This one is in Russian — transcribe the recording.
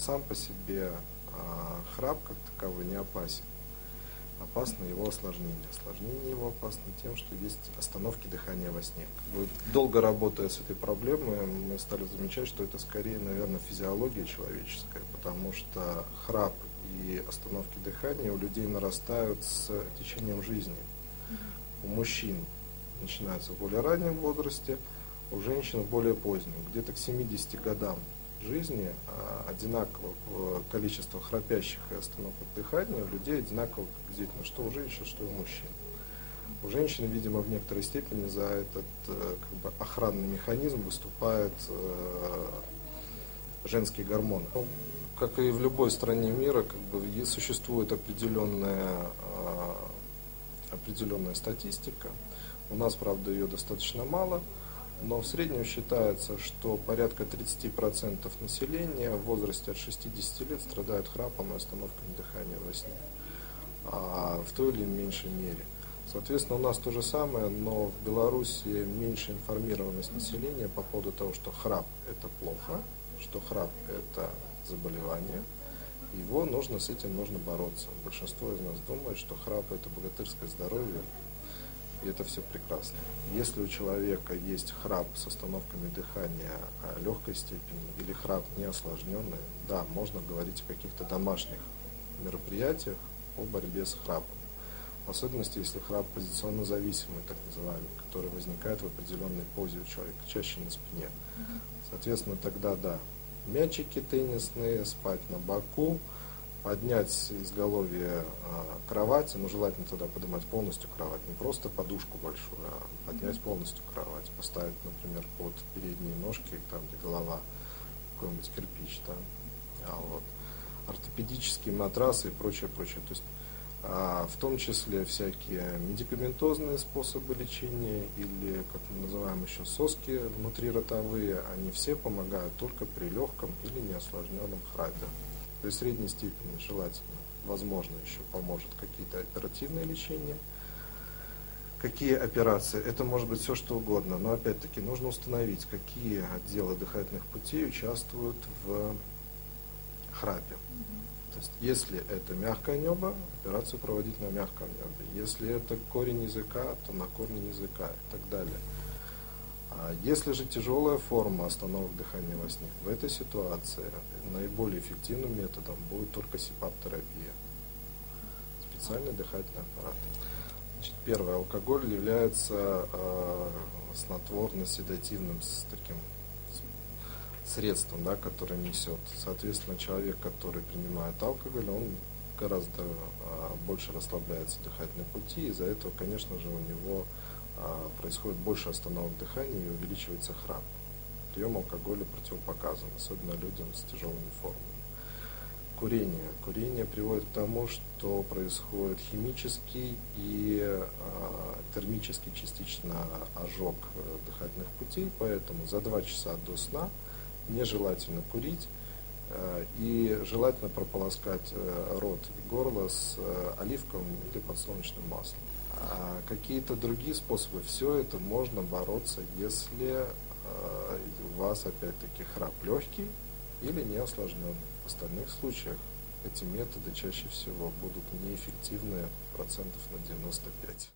Сам по себе храп как таковой не опасен. Опасно его осложнение. Осложнение его опасно тем, что есть остановки дыхания во сне. Долго работая с этой проблемой, мы стали замечать, что это скорее, наверное, физиология человеческая, потому что храп и остановки дыхания у людей нарастают с течением жизни. У мужчин начинаются в более раннем возрасте, у женщин в более позднем, где-то к 70 годам жизни одинаково количество храпящих и остановок дыхания у людей одинаково приблизительно, что у женщин, что и у мужчин. У женщин, видимо, в некоторой степени за этот охранный механизм выступает женский гормон. Как и в любой стране мира, существует определенная статистика. У нас, правда, ее достаточно мало. Но в среднем считается, что порядка 30% населения в возрасте от 60 лет страдают храпом и остановками дыхания во сне, в той или меньшей мере. Соответственно, у нас то же самое, но в Беларуси меньше информированность населения по поводу того, что храп – это плохо, что храп – это заболевание, с этим нужно бороться. Большинство из нас думает, что храп – это богатырское здоровье, и это все прекрасно. Если у человека есть храп с остановками дыхания легкой степени или храп не осложненный, да, можно говорить о каких-то домашних мероприятиях по борьбе с храпом. В особенности, если храп позиционно зависимый, так называемый, который возникает в определенной позе у человека, чаще на спине. Соответственно, тогда да, мячики теннисные, спать на боку, поднять изголовье кровати, но желательно тогда поднимать полностью кровать, не просто подушку большую, а поднять полностью кровать, поставить, например, под передние ножки, там где голова, какой-нибудь кирпич, ортопедические матрасы и прочее. То есть в том числе всякие медикаментозные способы лечения или, как мы называем еще, соски внутриротовые, они все помогают только при легком или неосложненном храпе. При средней степени желательно, возможно, еще поможет какие-то оперативные лечения. Какие операции? Это может быть все что угодно, но опять-таки нужно установить, какие отделы дыхательных путей участвуют в храпе. То есть, если это мягкое небо, операцию проводить на мягком небе. Если это корень языка, то на корне языка и так далее. Если же тяжелая форма остановок дыхания во сне, в этой ситуации наиболее эффективным методом будет только СИПАП-терапия, специальный дыхательный аппарат. Первое, алкоголь является снотворно-седативным таким средством, которое несет. Соответственно, человек, который принимает алкоголь, он гораздо больше расслабляется дыхательные пути, из-за этого, конечно же, у него происходит больше остановок дыхания и увеличивается храп. Прием алкоголя противопоказан, особенно людям с тяжелыми формами. Курение. Курение приводит к тому, что происходит химический и термический частично ожог дыхательных путей, поэтому за 2 часа до сна нежелательно курить и желательно прополоскать рот и горло с оливковым или подсолнечным маслом. Какие-то другие способы, все это можно бороться, если у вас опять-таки храп легкий или неосложненный. В остальных случаях эти методы чаще всего будут неэффективны процентов на 95.